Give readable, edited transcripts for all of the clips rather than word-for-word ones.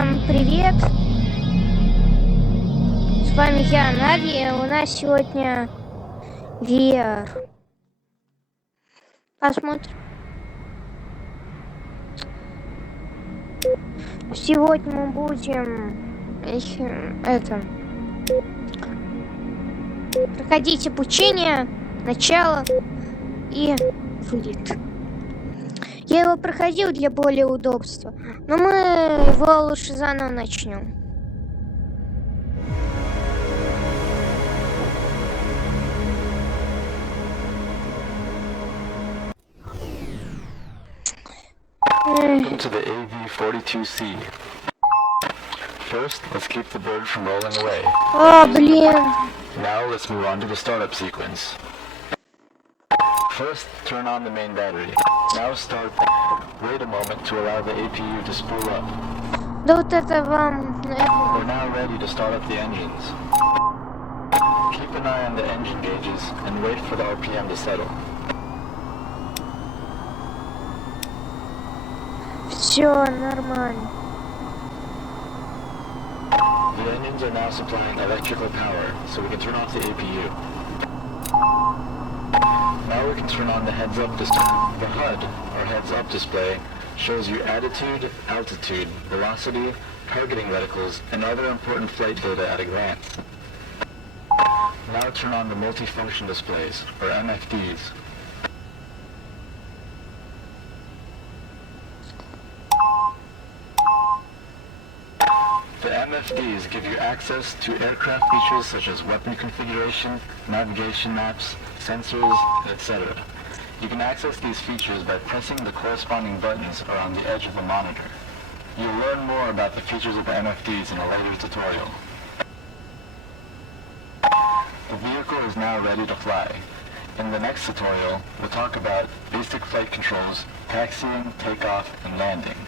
Всем привет! С вами я, Нави, у нас сегодня VR. Посмотрим. Сегодня мы будем проходить обучение, начало и вылет. Я его проходил для более удобства, но мы его лучше заново начнем. Welcome to the AV-42C. First, let's keep the bird from rolling away. Блин. Now let's move on to the startup sequence. First, turn on the main battery. Now start. Wait a moment to allow the APU to spool up. Да вот это вам... We're now ready to start up the engines. Keep an eye on the engine gauges and wait for the RPM to settle. Все нормально. The engines are now supplying electrical power, so we can turn off the APU. Now we can turn on the heads-up display. The HUD, or heads-up display, shows you attitude, altitude, velocity, targeting reticles, and other important flight data at a glance. Now turn on the multifunction displays, or MFDs. The MFDs give you access to aircraft features such as weapon configuration, navigation maps, sensors, etc. You can access these features by pressing the corresponding buttons around the edge of the monitor. You'll learn more about the features of the MFDs in a later tutorial. The vehicle is now ready to fly. In the next tutorial, we'll talk about basic flight controls, taxiing, takeoff, and landing.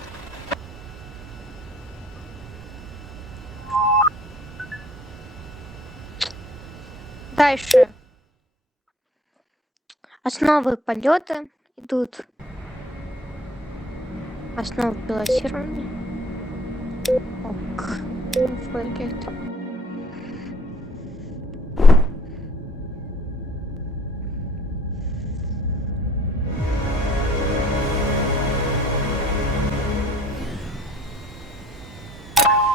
Дальше. Основы полета идут. Основы пилотирования. Ок. Полет.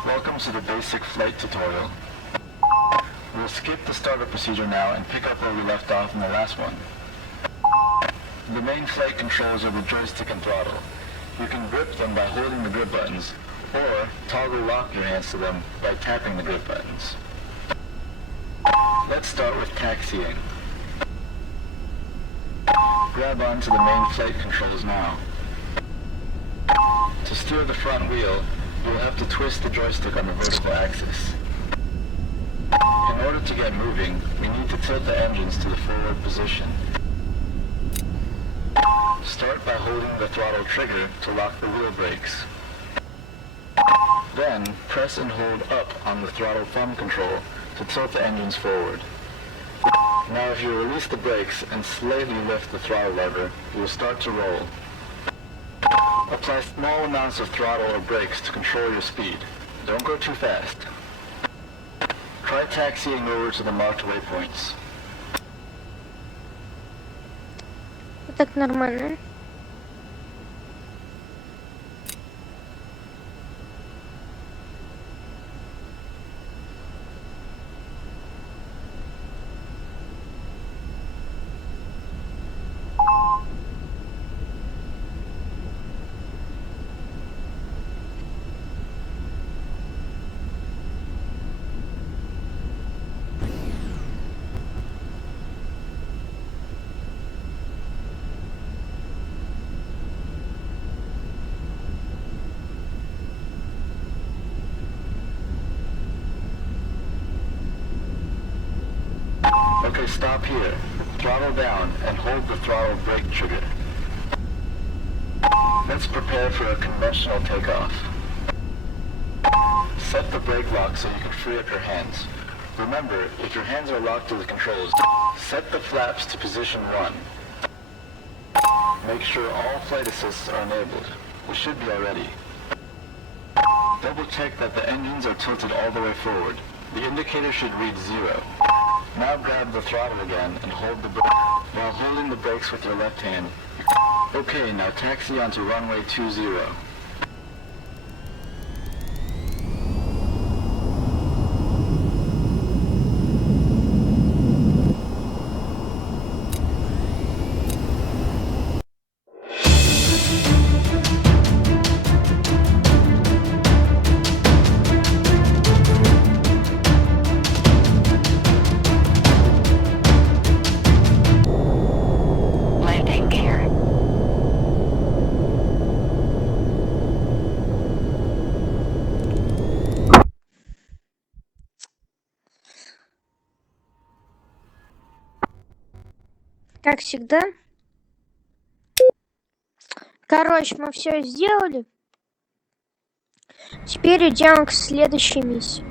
Welcome to the basic flight tutorial. We'll skip the startup procedure now and pick up where we left off in the last one. The main flight controls are the joystick and throttle. You can grip them by holding the grip buttons, or toggle lock your hands to them by tapping the grip buttons. Let's start with taxiing. Grab onto the main flight controls now. To steer the front wheel, you'll have to twist the joystick on the vertical axis. In order to get moving, we need to tilt the engines to the forward position. Start by holding the throttle trigger to lock the wheel brakes. Then, press and hold up on the throttle thumb control to tilt the engines forward. Now if you release the brakes and slightly lift the throttle lever, you will start to roll. Apply small amounts of throttle or brakes to control your speed. Don't go too fast. Try taxiing over to the marked waypoints. Так нормально. Okay, stop here. Throttle down and hold the throttle brake trigger. Let's prepare for a conventional takeoff. Set the brake lock so you can free up your hands. Remember, if your hands are locked to the controls, set the flaps to position 1. Make sure all flight assists are enabled. We should be all ready. Double check that the engines are tilted all the way forward. The indicator should read 0. Now grab the throttle again and hold the brake while holding the brakes with your left hand. Okay, now taxi onto runway 20. Landing gear. Как всегда. Короче, мы все сделали. Теперь идем к следующей миссии.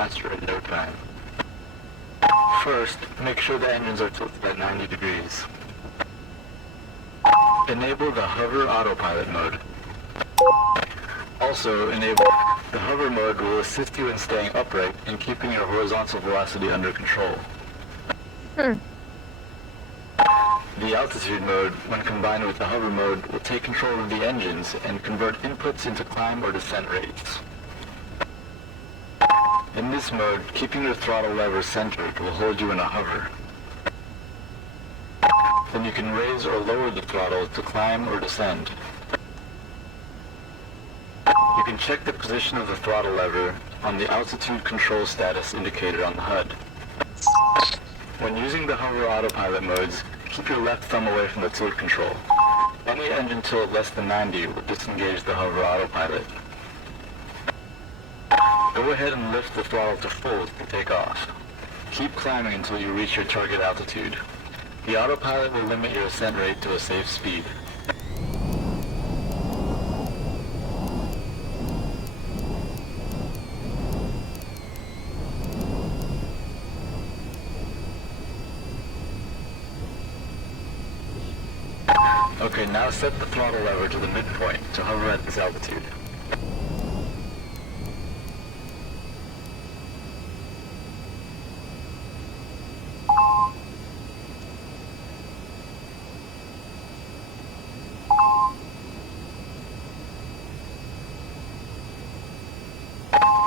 faster in no time. First, make sure the engines are tilted at 90 degrees. Enable the hover autopilot mode. Also, enable the hover mode will assist you in staying upright and keeping your horizontal velocity under control. The altitude mode, when combined with the hover mode, will take control of the engines and convert inputs into climb or descent rates. In this mode, keeping your throttle lever centered will hold you in a hover. Then you can raise or lower the throttle to climb or descend. You can check the position of the throttle lever on the altitude control status indicator on the HUD. When using the hover autopilot modes, keep your left thumb away from the tilt control. Any engine tilt less than 90 will disengage the hover autopilot. Go ahead and lift the throttle to full to take off. Keep climbing until you reach your target altitude. The autopilot will limit your ascent rate to a safe speed. Okay, now set the throttle lever to the midpoint to hover at this altitude.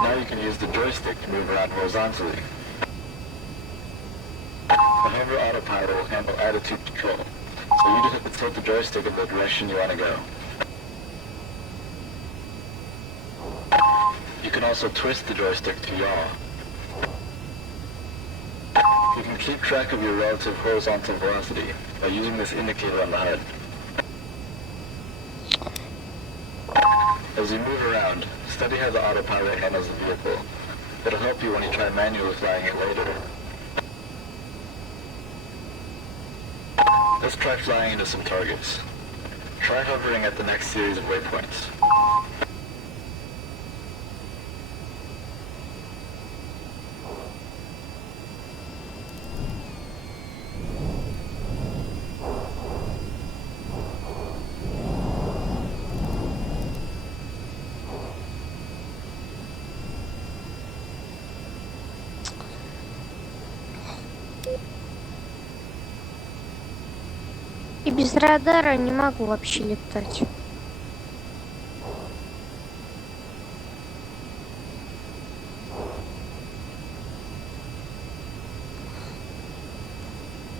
Now you can use the joystick to move around horizontally. The hover autopilot will handle attitude control, so you just have to tilt the joystick in the direction you want to go. You can also twist the joystick to yaw. You can keep track of your relative horizontal velocity by using this indicator on the HUD. As you move around, study how the autopilot handles the vehicle. It'll help you when you try manually flying it later. Let's try flying into some targets. Try hovering at the next series of waypoints. И без радара не могу вообще летать.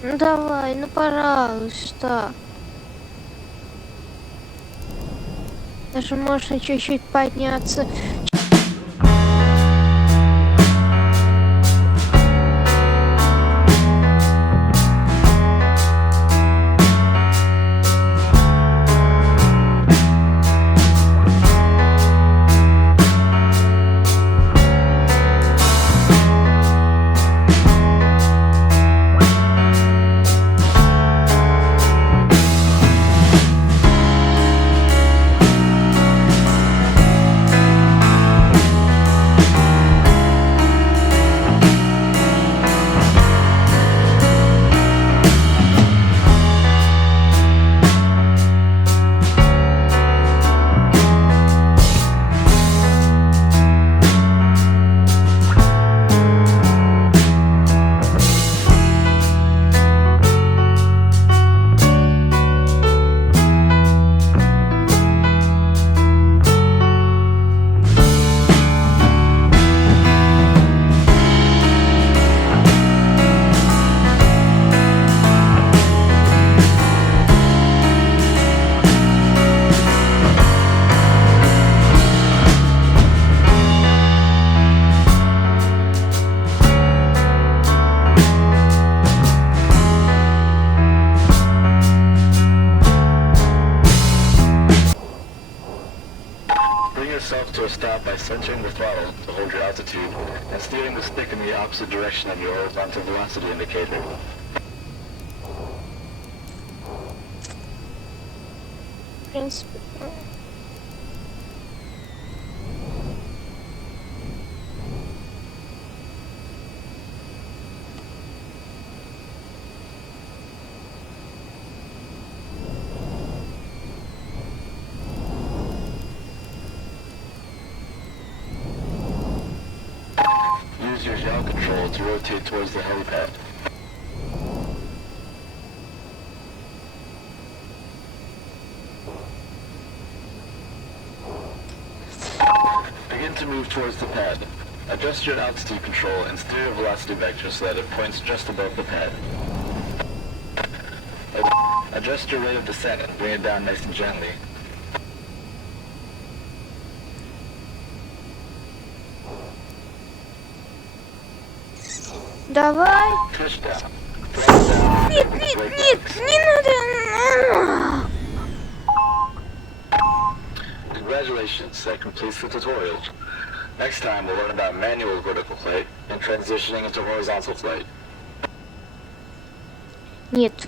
Ну давай, ну пожалуйста. Даже можно чуть-чуть подняться. To a stop by centering the throttle to hold your altitude and steering the stick in the opposite direction of your horizontal velocity indicator. В принципе. use your yaw control to rotate towards the helipad. Begin to move towards the pad. Adjust your altitude control and steer your velocity vector so that it points just above the pad. Adjust your rate of descent and bring it down nice and gently. Давай. Touchdown. Нет, нет, нет, не надо. Congratulations, that completes the tutorial. Next time we'll learn about manual vertical flight and transitioning into horizontal flight. Нет.